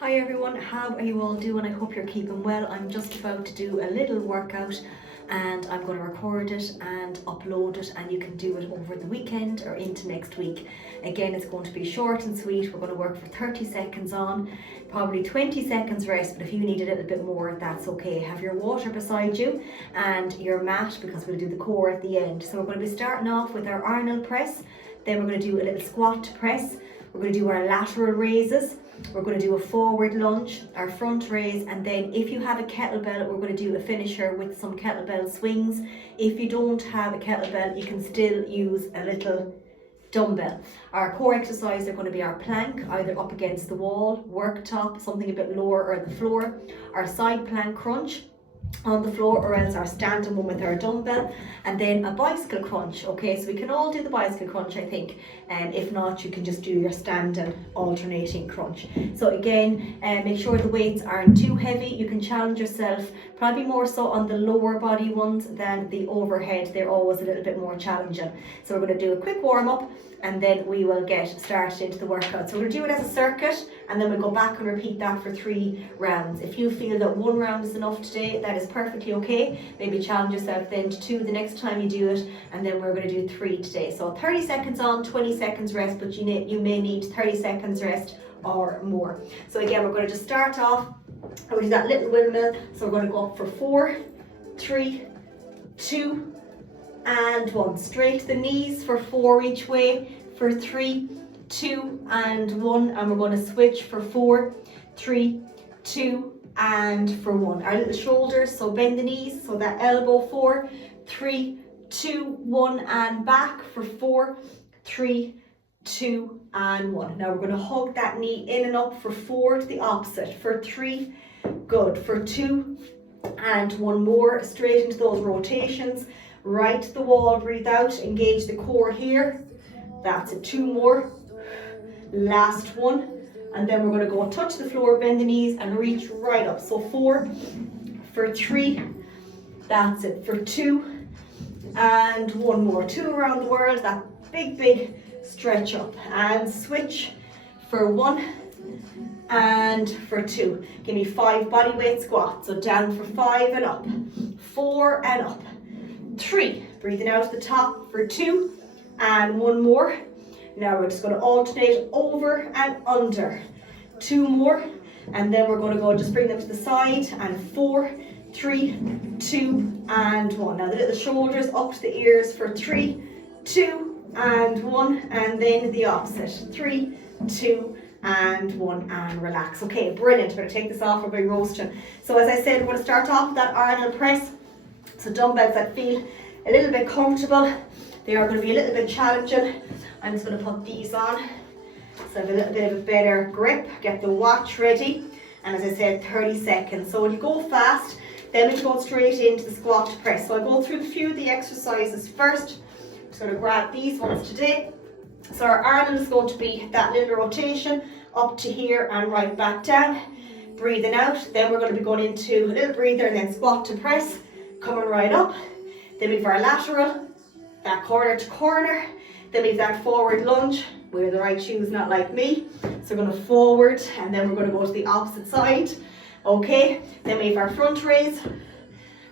Hi everyone, how are you all doing? I hope you're keeping well. I'm just about to do a little workout and I'm going to record it and upload it, and you can do it over the weekend or into next week. Again, it's going to be short and sweet. We're going to work for 30 seconds on, probably 20 seconds rest, but if you need a little bit more, that's okay. Have your water beside you and your mat, because we'll do the core at the end. So we're going to be starting off with our Arnold press, then we're going to do a little squat press, we're going to do our lateral raises, we're going to do a forward lunge, our front raise, and then if you have a kettlebell, we're going to do a finisher with some kettlebell swings. If you don't have a kettlebell, you can still use a little dumbbell. Our core exercise are going to be our plank, either up against the wall, worktop, something a bit lower, or the floor, our side plank crunch on the floor, or else our standing one with our dumbbell, and then a bicycle crunch. Okay, so we can all do the bicycle crunch, I think, and if not, you can just do your standing alternating crunch. So again, make sure the weights aren't too heavy. You can challenge yourself, probably more so on the lower body ones than the overhead. They're always a little bit more challenging. So we're going to do a quick warm up and then we will get started into the workout. So we're going to do it as a circuit, and then we'll go back and repeat that for 3 rounds. If you feel that 1 round is enough today, that is perfectly okay. Maybe challenge yourself then to 2 the next time you do it, and then we're going to do 3 today. So 30 seconds on, 20 seconds rest, but you may need 30 seconds rest or more. So again, we're going to just start off, we'll do that little windmill. So we're going to go up for 4, 3, 2, and 1. Straight to the knees for 4 each way, for 3, 2, and 1. And we're going to switch for 4, 3, 2, and for 1. Our little shoulders, so bend the knees, so that elbow, 4, 3, 2, 1, and back for 4, 3, 2, and 1. Now we're going to hug that knee in and up for 4 to the opposite, for 3, good, for 2, and 1 more, straight into those rotations, right to the wall, breathe out, engage the core here, that's it, 2 more, last 1, and then we're going to go touch the floor, bend the knees, and reach right up. So 4, for 3, that's it, for 2, and 1 more, 2 around the world, that big stretch up, and switch for 1, and for 2. Give me 5 body weight squats, so down for 5 and up, 4 and up, 3, breathing out at the top for 2, and 1 more. Now we're just going to alternate over and under, 2 more, and then we're going to go just bring them to the side, and 4, 3, 2, and 1. Now the little shoulders up to the ears for 3, 2, and 1, and then the opposite, 3, 2, and 1, and relax. Okay, brilliant. We're going to take this off, we're going to be roasting. So as I said, we're going to start off with that Arnold press. So dumbbells that feel a little bit comfortable, they are going to be a little bit challenging. I'm just going to put these on so I have a little bit of a better grip. Get the watch ready, and as I said, 30 seconds. So when you go fast, then we go straight into the squat press. So I'll go through a few of the exercises first. I'm just going to grab these ones today. So our Arnold is going to be that little rotation up to here and right back down. Breathing out, then we're going to be going into a little breather and then squat to press, coming right up. Then we have our lateral, that corner to corner. Then we have that forward lunge. Wear the right shoes, not like me. So we're going to forward, and then we're going to go to the opposite side. Okay, then we have our front raise,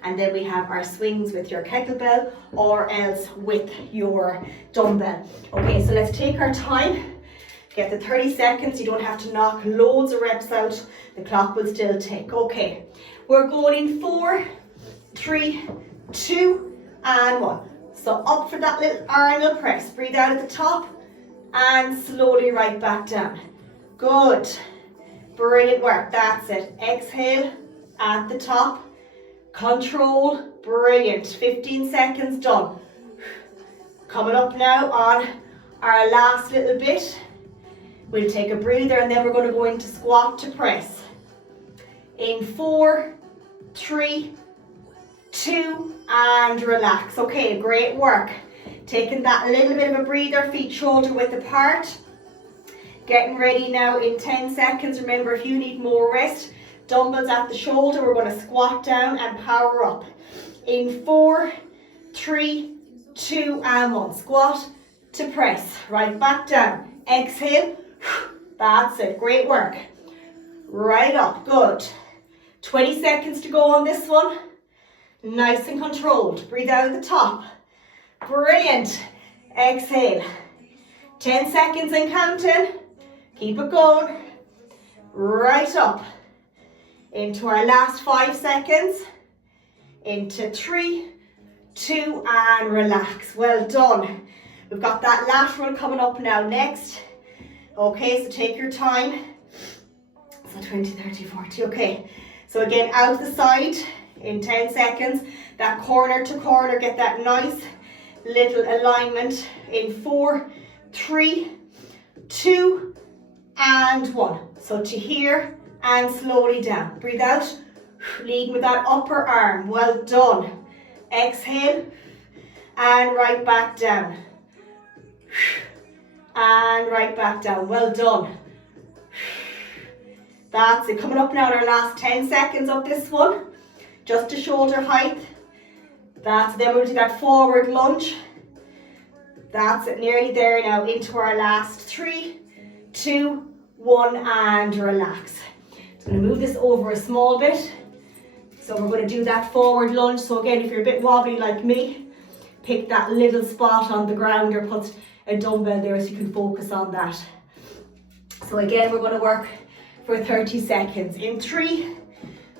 and then we have our swings with your kettlebell or else with your dumbbell. Okay, so let's take our time. Get the 30 seconds. You don't have to knock loads of reps out. The clock will still tick. Okay, we're going in 4, 3, 2, and 1. So up for that little Arnold press. Breathe out at the top and slowly right back down. Good. Brilliant work. That's it. Exhale at the top. Control. Brilliant. 15 seconds done. Coming up now on our last little bit. We'll take a breather and then we're going to go into squat to press. In 4, 3, 2, and relax. Okay, great work. Taking that little bit of a breather, feet shoulder width apart. Getting ready now in 10 seconds. Remember, if you need more rest, dumbbells at the shoulder, we're going to squat down and power up. In 4, 3, 2, and 1. Squat to press. Right back down. Exhale. That's it. Great work. right up, good. 20 seconds to go on this one. Nice and controlled. Breathe out at the top. Brilliant. Exhale. 10 seconds and counting. Keep it going. Right up. Into our last 5 seconds. Into 3, 2, and relax. Well done. We've got that lateral coming up now next. Okay, so take your time. So 20, 30, 40. Okay. So again, out the side in 10 seconds. That corner to corner. Get that nice little alignment in 4, 3, 2, and 1. So to here and slowly down. Breathe out. Lead with that upper arm. Well done. Exhale and right back down. And right back down. Well done. That's it. Coming up now in our last 10 seconds of this one. Just to shoulder height. That's it. Then we'll do that forward lunge. That's it. Nearly there now. Into our last 3, 2, 1, and relax. Just going to move this over a small bit. So we're going to do that forward lunge. So again, if you're a bit wobbly like me, pick that little spot on the ground or put a dumbbell there so you can focus on that. So again, we're going to work for 30 seconds in 3,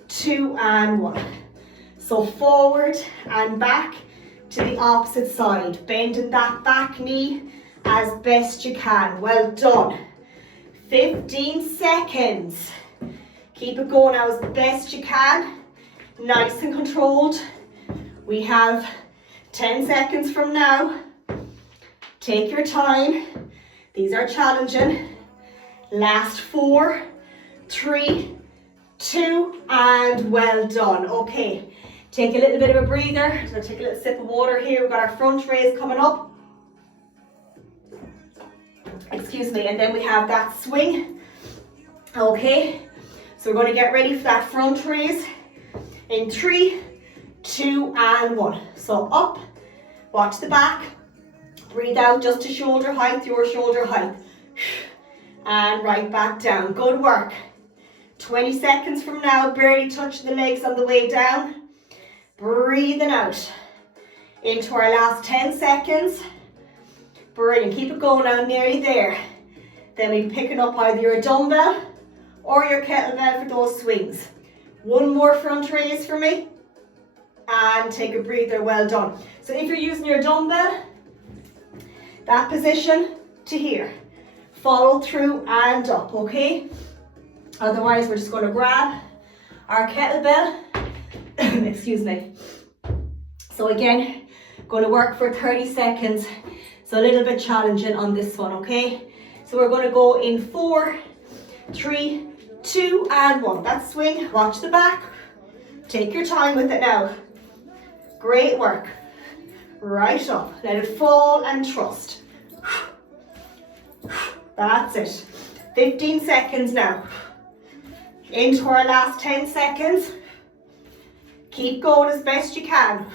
2, and 1. So forward and back to the opposite side, bending that back knee as best you can. Well done. 15 seconds. Keep it going now as best you can. Nice and controlled. We have 10 seconds from now. Take your time. These are challenging. Last 4, 3, 2, and well done. Okay, take a little bit of a breather. So take a little sip of water here. We've got our front raise coming up. Excuse me, and then we have that swing. Okay, so we're going to get ready for that front raise in 3, 2, and 1. So up, watch the back. Breathe out just to shoulder height, your shoulder height. And right back down. Good work. 20 seconds from now, barely touch the legs on the way down. Breathing out. Into our last 10 seconds. Brilliant. Keep it going now, nearly there. Then we'll be picking up either your dumbbell or your kettlebell for those swings. One more front raise for me. And take a breather. Well done. So if you're using your dumbbell, that position to here. Follow through and up, okay? Otherwise, we're just going to grab our kettlebell. Excuse me. So again, going to work for 30 seconds. So a little bit challenging on this one, okay? So we're going to go in 4, 3, 2, and 1. That swing, watch the back. Take your time with it now. Great work. Right up. Let it fall and trust. That's it. 15 seconds now. Into our last 10 seconds. Keep going as best you can.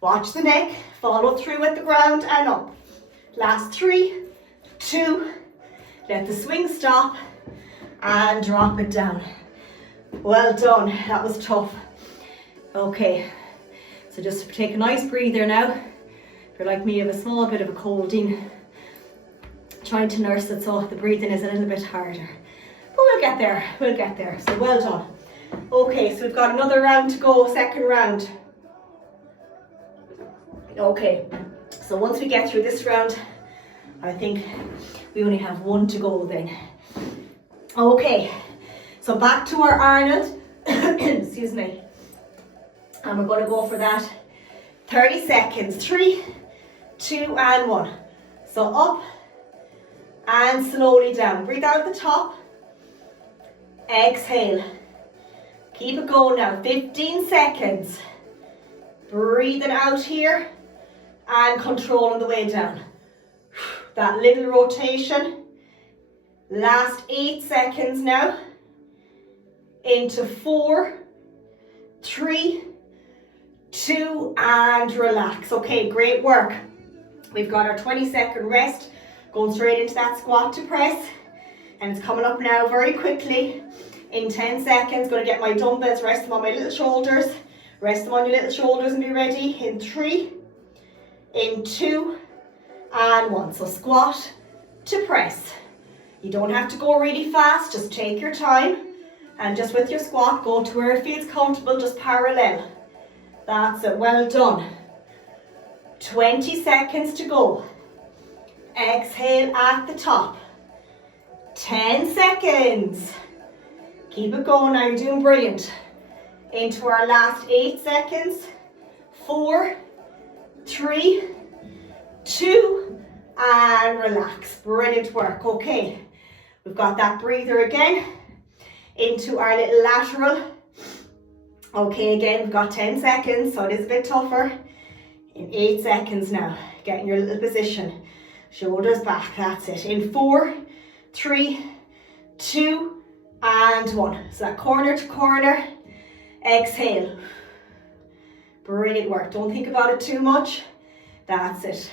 Watch the neck. Follow through with the ground and up. Last 3, 2. Let the swing stop and drop it down. Well done. That was tough. Okay. So just take a nice breather now. If you're like me, you have a small bit of a colding. Trying to nurse it, so the breathing is a little bit harder. But we'll get there, we'll get there. So well done. Okay, so we've got another round to go, second round. Okay, so once we get through this round, I think we only have one to go then. Okay, so back to our Arnold. Excuse me. And we're going to go for that 30 seconds. 3, 2, and 1. So up and slowly down. Breathe out at the top. Exhale. Keep it going now. 15 seconds. Breathing out here and controlling the way down. That little rotation. Last 8 seconds now. Into 4, 3, 2, and relax. Okay, great work. We've got our 20-second rest. Going straight into that squat to press. And it's coming up now very quickly. In 10 seconds, gonna get my dumbbells, rest them on my little shoulders. Rest them on your little shoulders and be ready. In 3, in 2, and 1. So squat to press. You don't have to go really fast, just take your time. And just with your squat, go to where it feels comfortable, just parallel. That's it, well done. 20 seconds to go. Exhale at the top. 10 seconds. Keep it going now, you're doing brilliant. Into our last 8 seconds. 4, 3, 2, and relax. Brilliant work. Okay, we've got that breather again. Into our little lateral. Okay, again, we've got 10 seconds, so it is a bit tougher. In 8 seconds now, get in your little position. Shoulders back, that's it. In 4, 3, 2, and 1. So that corner to corner. Exhale. Brilliant work. Don't think about it too much. That's it.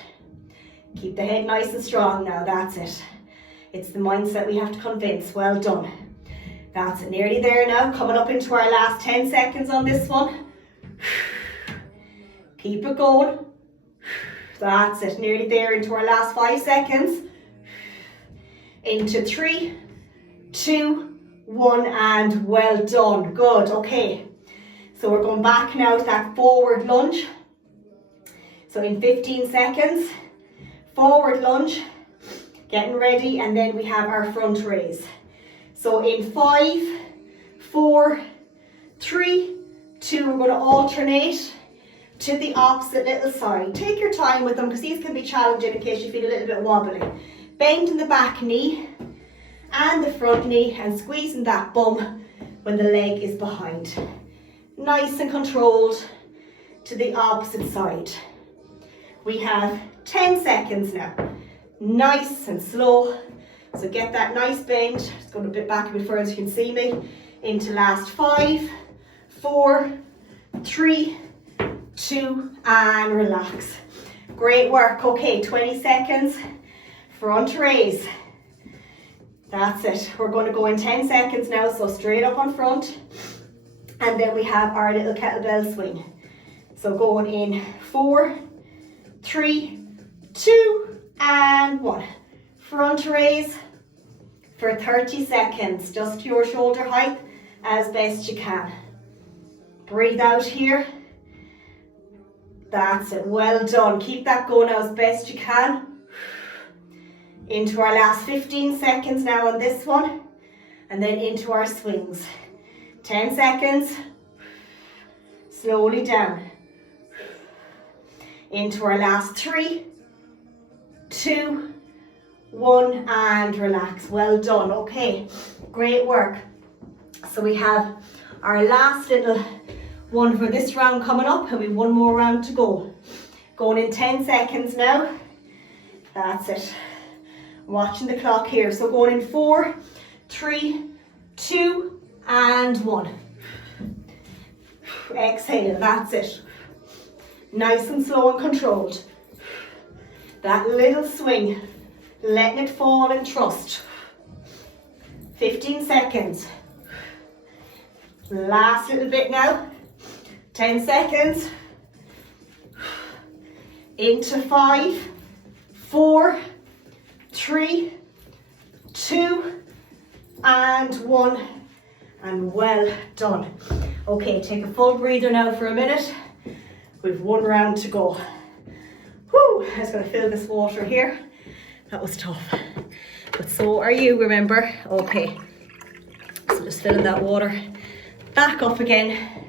Keep the head nice and strong now, that's it. It's the mindset we have to convince. Well done. That's it, nearly there now. Coming up into our last 10 seconds on this one. Keep it going. That's it, nearly there into our last 5 seconds. Into 3, 2, 1, and well done. Good, okay. So we're going back now to that forward lunge. So in 15 seconds, forward lunge, getting ready, and then we have our front raise. So in 5, 4, 3, 2, we're going to alternate to the opposite little side. Take your time with them because these can be challenging in case you feel a little bit wobbly. Bending the back knee and the front knee and squeezing that bum when the leg is behind. Nice and controlled to the opposite side. We have 10 seconds now. Nice and slow. So get that nice bend. Just going a bit back a bit further so you can see me. Into last 5, 4, 3, 2, and relax. Great work. Okay, 20 seconds. Front raise. That's it. We're going to go in 10 seconds now, so straight up on front. And then we have our little kettlebell swing. So going in 4, 3, 2, and 1. Front raise for 30 seconds, just to your shoulder height as best you can. Breathe out here. That's it, well done. Keep that going as best you can. Into our last 15 seconds now on this one, and then into our swings. 10 seconds, slowly down. Into our last 3, 2, 1, and relax. Well done. Okay, great work. So we have our last little one for this round coming up, and we've one more round to go. Going in 10 seconds now. That's it. Watching the clock here. So going in 4, 3, 2, and 1. Exhale. That's it. Nice and slow and controlled. That little swing. Letting it fall and trust. 15 seconds. Last little bit now. 10 seconds. Into 5, 4, 3, 2, and 1. And well done. Okay, take a full breather now for a minute. We've one round to go. Whew, I'm just going to fill this water here. That was tough. But so are you, remember? Okay. So just filling that water back up again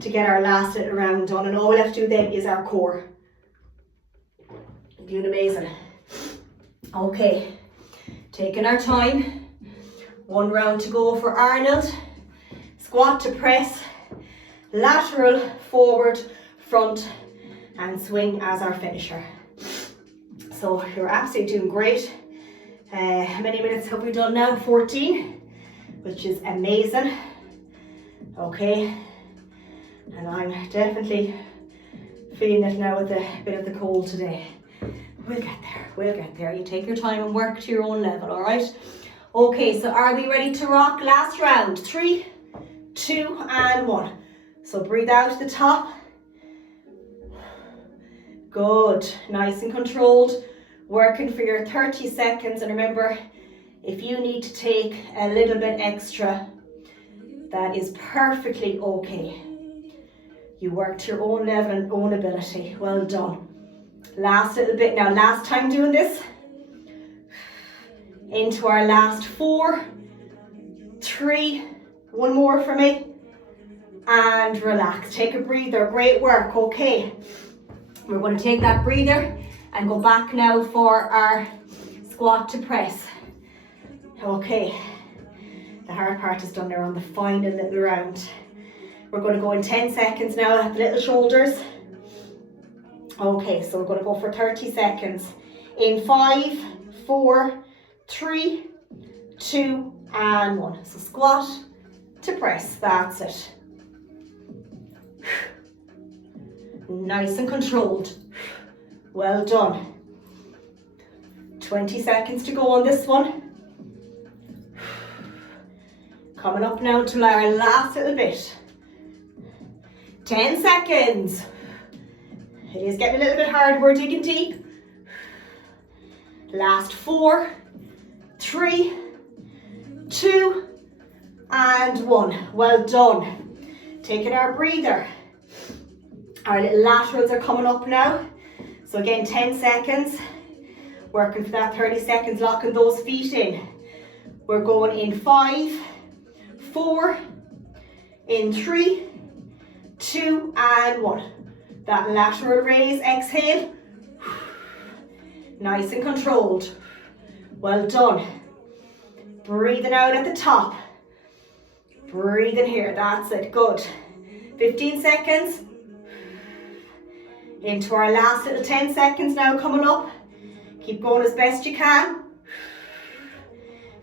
to get our last little round done. And all we have to do then is our core. You're doing amazing. Okay. Taking our time. One round to go for Arnold. Squat to press. Lateral, forward, front, and swing as our finisher. So you're absolutely doing great. How many minutes have we done now? 14, which is amazing. Okay, and I'm definitely feeling it now with a bit of the cold today. We'll get there, we'll get there. You take your time and work to your own level, all right? Okay, so are we ready to rock? Last round. 3, 2, and 1. So breathe out at the top. Good, nice and controlled. Working for your 30 seconds. And remember, if you need to take a little bit extra, that is perfectly okay. You work to your own level and own ability. Well done. Last little bit now. Last time doing this. Into our last 4, 3, one more for me. And relax. Take a breather. Great work. Okay. We're going to take that breather and go back now for our squat to press. Okay. The hard part is done there on the final little round. We're going to go in 10 seconds now at the little shoulders. Okay, so we're going to go for 30 seconds. In 5, 4, 3, 2, and 1. So squat to press, that's it. Nice and controlled. Well done. 20 seconds to go on this one. Coming up now to our last little bit. 10 seconds. It is getting a little bit hard. We're digging deep. Last 4, 3, 2, and 1. Well done. Taking our breather. Our little laterals are coming up now. So again, 10 seconds. Working for that 30 seconds, locking those feet in. We're going in 5, 4, in 3, 2, and 1. That lateral raise, exhale. Nice and controlled. Well done. Breathing out at the top. Breathing here, that's it, good. 15 seconds. Into our last little 10 seconds now coming up. Keep going as best you can.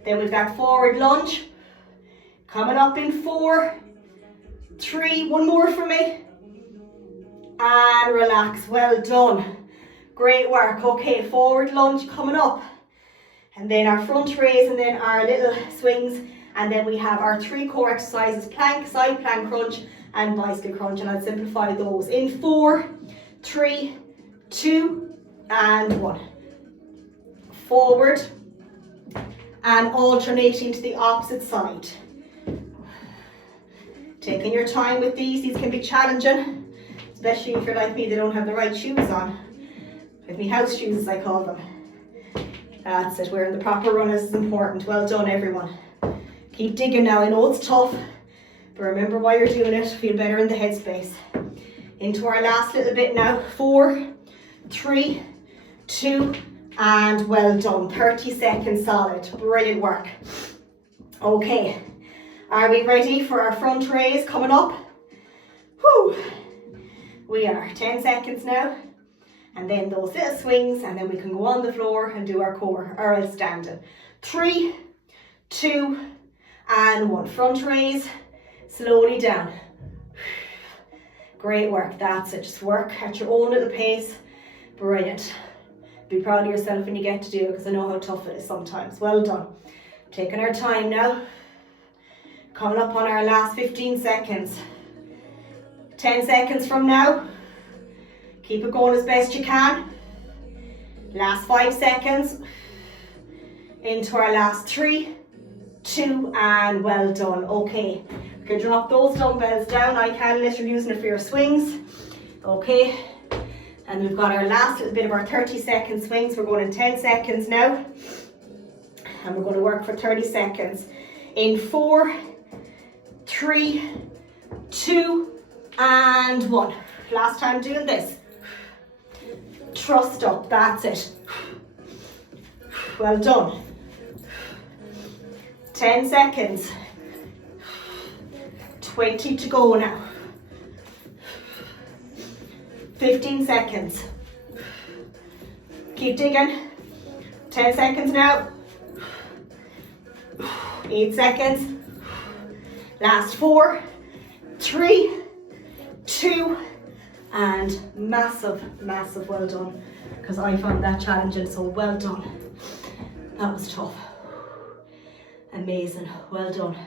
Then we've got forward lunge. Coming up in 4, 3, one more for me. And relax, well done. Great work. Okay, forward lunge coming up. And then our front raise and then our little swings. And then we have our 3 core exercises, plank, side plank crunch, and bicycle crunch. And I'll simplify those in 4, 3, 2, and 1. Forward and alternating to the opposite side. Taking your time with these can be challenging, especially if you're like me, they don't have the right shoes on. With me house shoes, as I call them. That's it, wearing the proper runners is important. Well done, everyone. Keep digging now, I know it's tough, but remember why you're doing it, feel better in the headspace. Into our last little bit now, 4, 3, 2, and well done. 30 seconds solid, brilliant work. Okay, are we ready for our front raise coming up? Whew. We are, 10 seconds now. And then those little swings, and then we can go on the floor and do our core, or else standing. 3, 2, and 1. Front raise, slowly down. Great work, that's it. Just work at your own little pace. Brilliant. Be proud of yourself when you get to do it, because I know how tough it is sometimes. Well done. Taking our time now. Coming up on our last 15 seconds. 10 seconds from now. Keep it going as best you can. Last 5 seconds. Into our last 3, 2, and well done. Okay, you can drop those dumbbells down. I can, unless you're using it for your swings. Okay, and we've got our last little bit of our 30 second swings. We're going in 10 seconds now. And we're going to work for 30 seconds. In 4, 3, 2, and 1. Last time doing this. Trust up, that's it. Well done. 10 seconds. 20 to go now. 15 seconds. Keep digging. 10 seconds now. 8 seconds. Last 4, 3, 2, and massive well done, because I found that challenging, so well done. That was tough. Amazing, well done.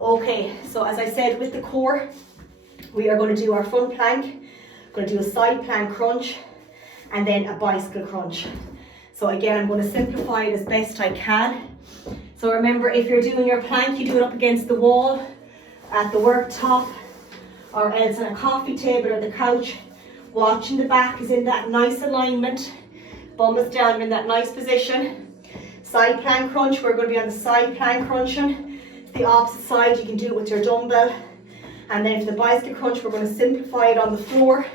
Okay, so as I said with the core, we are going to do our front plank, going to do a side plank crunch, and then a bicycle crunch. So again, I'm going to simplify it as best I can. So remember, if you're doing your plank, you do it up against the wall, at the worktop, or else on a coffee table or the couch, watching the back is in that nice alignment, bum is down, you're in that nice position. Side plank crunch, we're going to be on the side plank crunching. The opposite side, you can do it with your dumbbell. And then for the bicycle crunch, we're going to simplify it on the floor.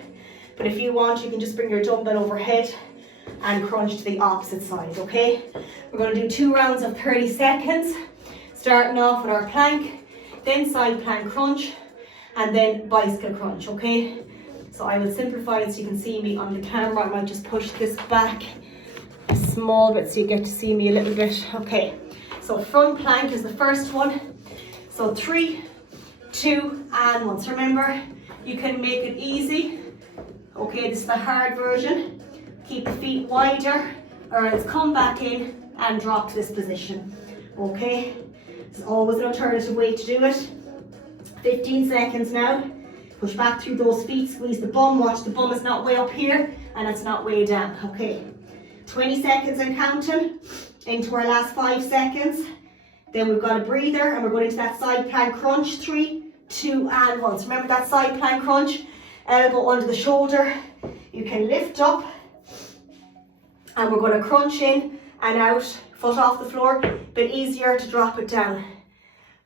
But if you want, you can just bring your dumbbell overhead and crunch to the opposite side, okay? We're going to do 2 rounds of 30 seconds, starting off with our plank, then side plank crunch, and then bicycle crunch, okay? So I will simplify it so you can see me on the camera. I might just push this back a small bit so you get to see me a little bit. Okay, so front plank is the first one. So 3, 2, and 1. So remember, you can make it easy. Okay, this is the hard version. Keep the feet wider, or else come back in and drop to this position. Okay, there's always an alternative way to do it. 15 seconds now. Push back through those feet, squeeze the bum. Watch the bum is not way up here and it's not way down. Okay, 20 seconds and counting. Into our last 5 seconds. Then we've got a breather and we're going into that side plank crunch. 3, 2, and 1. So remember that side plank crunch, elbow under the shoulder. You can lift up and we're going to crunch in and out, foot off the floor, but easier to drop it down.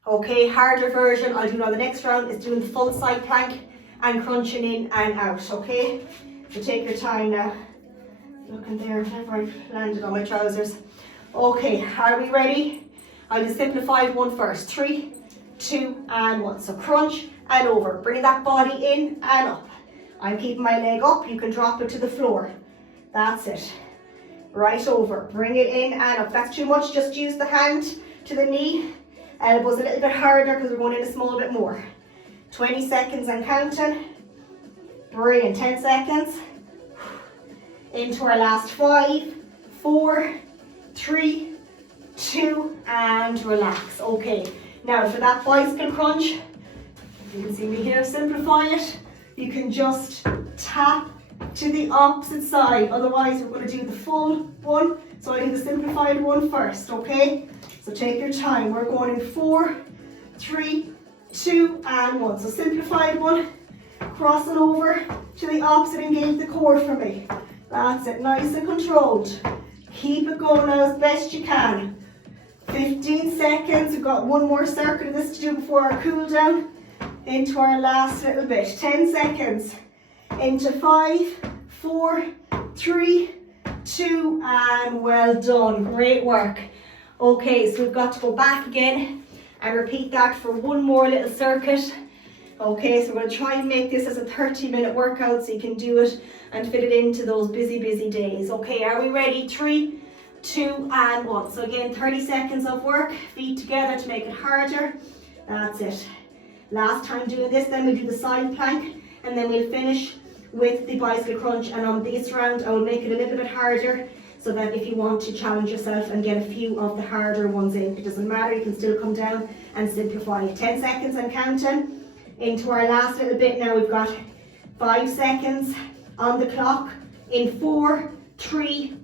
Okay, harder version, I'll do it on the next round, is doing the full side plank and crunching in and out, okay? So take your time now. Looking there, whenever I've landed on my trousers. Okay, are we ready? I'll do simplified one first. 3, 2, and 1. So crunch and over. Bring that body in and up. I'm keeping my leg up, you can drop it to the floor. That's it. Right over, bring it in and up. If that's too much, just use the hand to the knee. Elbows a little bit harder because we're going in a small bit more. 20 seconds and counting. Brilliant, 10 seconds. Into our last 5, 4, 3, 2, and relax. Okay, now for that bicycle crunch, you can see me here, simplify it. You can just tap to the opposite side. Otherwise, we're going to do the full one. So I do the simplified one first, okay? So take your time. We're going in 4, 3, 2, and 1. So simplified one, crossing over to the opposite, engage the core for me. That's it, nice and controlled. Keep it going now as best you can. 15 seconds, we've got one more circuit of this to do before our cool down. Into our last little bit, 10 seconds. Into 5, 4, 3, 2, and well done, great work. Okay, so we've got to go back again and repeat that for one more little circuit. Okay, so we're going to try and make this as a 30-minute workout so you can do it and fit it into those busy days. Okay, are we ready? 3, 2, and 1. So again, 30 seconds of work, feet together to make it harder. That's it. Last time doing this, then we'll do the side plank and then we'll finish with the bicycle crunch. And on this round, I will make it a little bit harder so that if you want to challenge yourself and get a few of the harder ones in, it doesn't matter, you can still come down and simplify. 10 seconds and counting. Into our last little bit now, we've got 5 seconds on the clock. In 4, 3,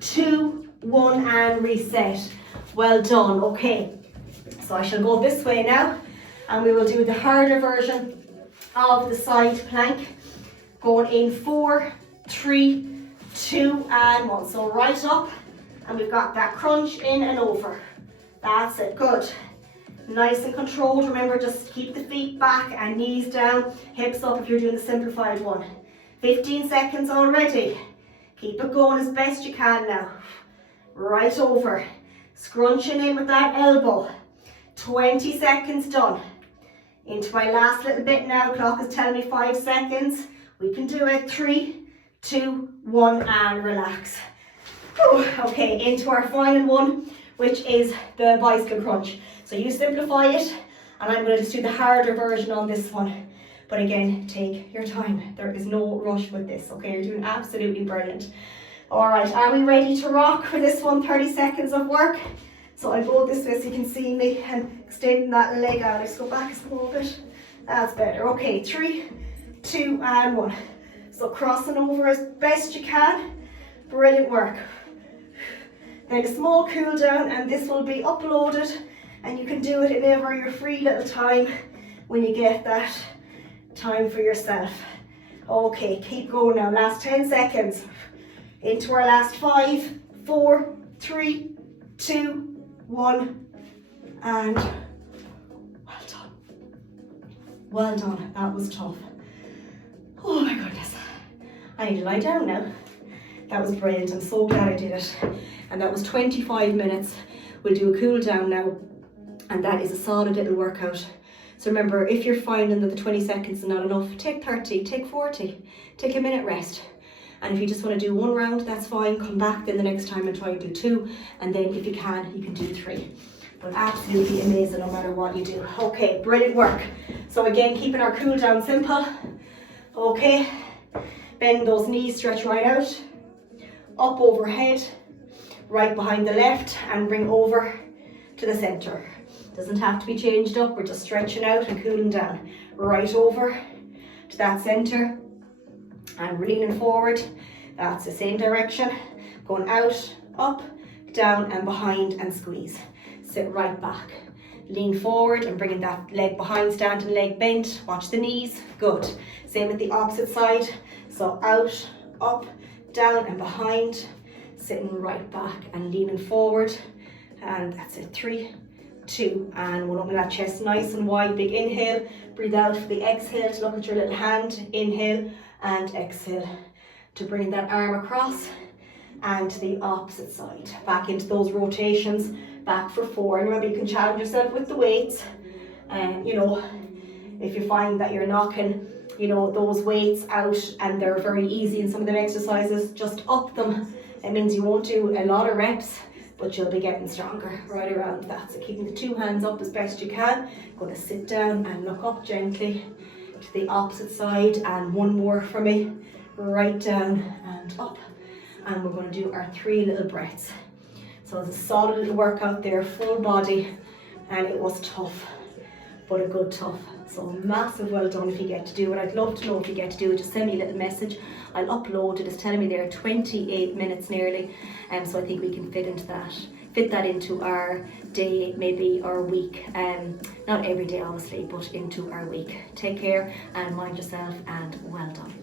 2, 1, and reset. Well done. Okay, so I shall go this way now and we will do the harder version of the side plank. Going in 4, 3, 2, and 1. So right up, and we've got that crunch in and over. That's it, good. Nice and controlled. Remember, just keep the feet back and knees down, hips up if you're doing the simplified one. 15 seconds already. Keep it going as best you can now. Right over. Scrunching in with that elbow. 20 seconds done. Into my last little bit now. Clock is telling me 5 seconds. We can do it. 3, 2, 1, and relax. Whew. Okay, into our final one, which is the bicycle crunch. So you simplify it, and I'm going to just do the harder version on this one. But again, take your time. There is no rush with this, okay? You're doing absolutely brilliant. All right, are we ready to rock for this one? 30 seconds of work. So I'll go this way so you can see me and extend that leg out. Let's go back a small bit. That's better. Okay, 3, 2, and 1. So crossing over as best you can. Brilliant work. Then a small cool down, and this will be uploaded, and you can do it in ever your free little time when you get that time for yourself. Okay, keep going now. Last 10 seconds. Into our last 5, 4, 3, 2, 1, and well done. Well done. That was tough. Oh my goodness. I need to lie down now. That was brilliant. I'm so glad I did it. And that was 25 minutes. We'll do a cool down now, and that is a solid little workout. So remember, if you're finding that the 20 seconds is not enough, take 30, take 40, take a minute rest. And if you just want to do 1 round, that's fine. Come back then the next time and try and do 2. And then if you can do 3. But absolutely amazing no matter what you do. Okay, brilliant work. So again, keeping our cool down simple. Okay, bend those knees, stretch right out. Up overhead, right behind the left, and bring over to the center. Doesn't have to be changed up, we're just stretching out and cooling down. Right over to that center. And leaning forward, that's the same direction. Going out, up, down, and behind, and squeeze. Sit right back. Lean forward and bringing that leg behind, standing leg bent. Watch the knees, good. Same with the opposite side. So out, up, down, and behind. Sitting right back and leaning forward. And that's it, 3, 2, and 1. Open that chest nice and wide. Big inhale. Breathe out for the exhale to look at your little hand. Inhale and exhale to bring that arm across and to the opposite side. Back into those rotations, back for 4. And remember, you can challenge yourself with the weights. And if you find that you're knocking, those weights out and they're very easy in some of them exercises, just up them. It means you won't do a lot of reps, but you'll be getting stronger right around that. So keeping the 2 hands up as best you can. Going to sit down and look up gently to the opposite side, and 1 more for me. Right down and up. And we're going to do our 3 little breaths. So it's a solid little workout there, full body, and it was tough, but a good tough. So massive well done if you get to do it. I'd love to know if you get to do it. Just send me a little message. I'll upload it. It's telling me there 28 minutes nearly, and so I think we can fit that into our day, maybe our week. Not every day obviously, but into our week. Take care and mind yourself, and well done.